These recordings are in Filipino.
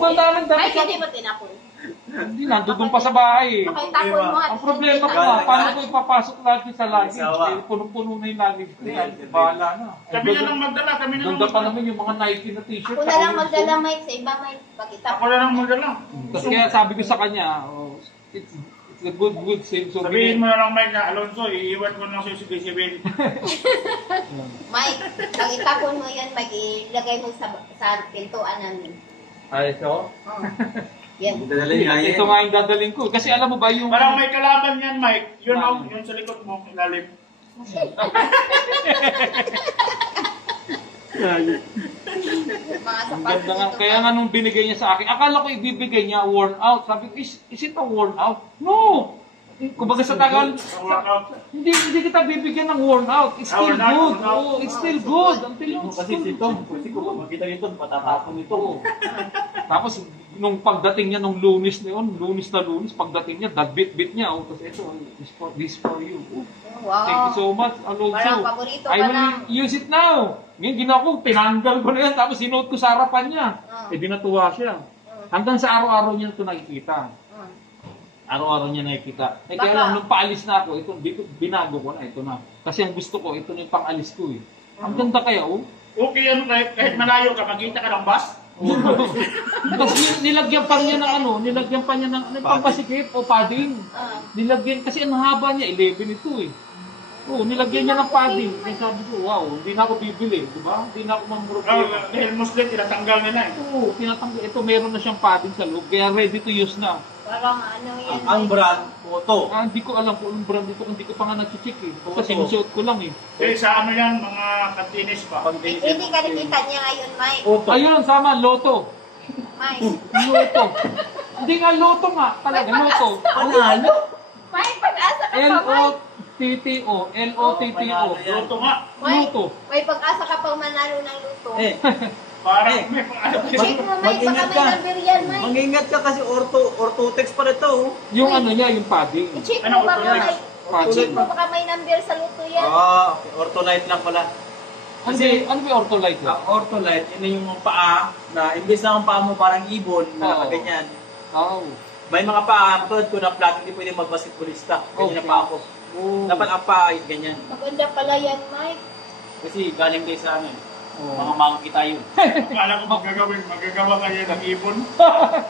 ganda naman dapat. Mike, hindi mo tinapon. Hindi, nandun pa sa bahay eh. Pakitapon mo. Ang problema ko paano ko ipapasok lagi sa luggage? Punong-puno na yung luggage ko. Bahala na. Kami na lang magdala, kami na lang magdala. Ganda pa naman yung mga Nike na t-shirt. Ako na lang magdala, Mike, sa iba, Mike. Pakitapon. Ako na lang magdala. Kasi kaya sabi ko sa kanya, it's a good same. So sabihin mo na lang, Mike, na Alonso, iiwan ko na sa CB7. Mike, pag itapon mo yan, Mike, ilagay mo sa pintuan namin. Ay, so? Oo. Yan. Ito nga yung dadaling ko. Kasi alam mo ba yung... Parang may kalaban yan, Mike. Yun sa likod mo, ilalim. Ganda nga. Kaya nga nung binigay niya sa akin, akala ko ibibigay niya worn out. Sabi ko, is it a worn out? No! Kumbaga sa Tagal, hindi kita bibigyan ng worn out. It's still good. Oh, it's still good. Kasi kung makita nito, patatapon ito. Tapos, nung pagdating niya nung lunis na yun, lunis, pagdating niya, bit niya. Oh, tapos ito, this for you. Oh, wow. Thank you so much, Alonso. Parang paborito I ka will lang. use it now. Ngayon, ginawa ko, tinanggal ko na yan, tapos sinuot ko sa harapan niya. Eh, dinatuwa siya. Hanggang sa araw-araw niya ito nakikita. Araw-araw niya nakikita. Eh, kaya lang, nung paalis na ako, ito, binago ko na, ito na. Kasi ang gusto ko, ito na yung pang-alis ko eh. Ang ganda kaya, oh. Okay, kahit malayo ka, makita ka ng bus? Kasi nilagyan pa niya ng nilagyan pa niya ng pampasikip o padding. Nilagyan, kasi ang haba niya, 11 ito eh. Oo, nilagyan niya ng padding. Kaya sabi ko, wow, hindi na ako bibili, di ba? Hindi na ako mamurog. Dahil Muslim, tinatanggal nila eh. Oo, tinatanggal. Ito, meron na siyang padding sa loob, kaya ready to use na. Parang ano yan. Ang brand, Photo. Hindi ko alam kung anong brand ito, hindi ko pa nga nag-check eh. Kasi sinusuot ko lang eh. Eh, sa ano yan, mga kantinis pa. Hindi ka nakita niya ngayon, Mike. Photo. Ayun, sama, Lotto. Mike. Lotto. Hindi nga Lotto nga, talaga, Lotto. Panalo? Mike, pag-asa ka pa, Mike. L-O-T-T-O. L-O-T-T-O. Luto nga. Luto. May pag-asa ka pang manalo ng luto. Parang may pang-alam. Check mo, Mike. Baka may number yan, Mike. Mag-ingat ka kasi orthotex pa ito. Yung ano niya, yung padding. I-check mo baka may... Padding. I-check mo baka may number sa luto yan. Okay. Ortholite lang pala. Ano ba yung ortholite lang? Ortholite, yun yung paa na imbes na ang paa mo parang ibon na ganyan. Oo. May mga paa, katulad ko na flat, hindi pwede mag-basketballista. Ganyan na paa ko. Dapat ang paa ay ganyan. Maganda pala yan, Mike. Kasi galing kayo sa amin. Mga makakita yun. Akala ko magagawa ka yan ng ibon.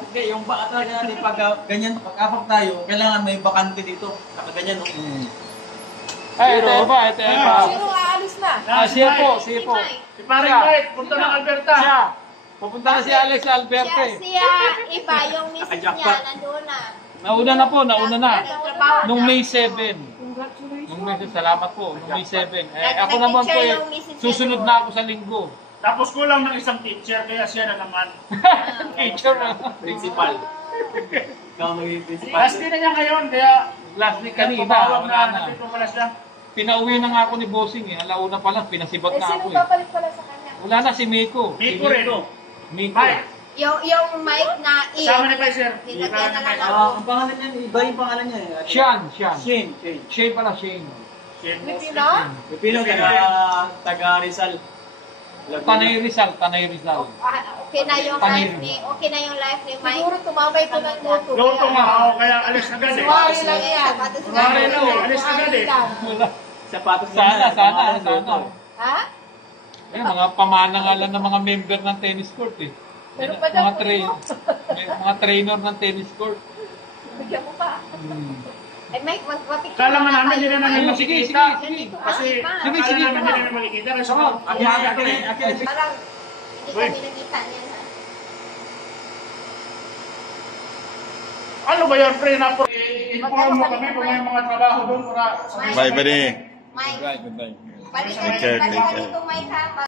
Hindi, yung paa talaga natin pag ganyan, pag-apak tayo, kailangan may bakante dito. Nakaganyan, no? Ay, ito pa. Sino aalis na? Siya po. Si Paring Mike, punta ng Alberta. Siya. Pupunta na si Alex Alberto eh. Siya, iba, yung misis niya, nandun na. Nauna na. Nagtrabaho Nung na. May 7. Nung May 7, salamat po. Nung May 7. Ako naman po eh, susunod na ako sa linggo. Tapos kulang ng isang teacher, kaya siya na naman. Teacher na. Principal. Ikaw magiging principal. Last day na niya ngayon, kaya Last week kanina. pumawag Wala na, na. nandito pala siya. Pinauwi na nga ako ni Bossing eh. Alauna pa lang, pinasibat na ako Sino eh. papalit pala sa kanya? Wala na si Miko. Miko rin. Miko. Mike, Yung mic na kasama ni Kaiser. Nilagyan na lang ako. Ang pangalan niya, iba yung pangalan niya. Shane. Shane. Shane pala, Shane. Pilipino? Pipino, taga Rizal. Tanay Rizal. Okay na yung life ni Mike. Siguro tumabay po ng luto. Luto nga ako, kaya alis agad eh. Suwari lang yan. Suwari lang, alis agad eh. Wala. Sapatos Sana. Ha? Eh, mga pamana nga lang ng mga member ng tennis court eh. Pero pa daw Mga trainer ng tennis court. Bigyan mo pa. Ay, Mike, mapicture Kala nga namin, hindi na namin Ayun, makikita. sige. Kasi Sige. kala namin hindi namin makikita. Kasi Parang hindi kami nakita niya. Ha? ano ba yan, pre? Inform mo kami kung may mga trabaho doon para sa Bye, buddy. Mike, Goodbye. balikan Take care. dito, Mike, ha?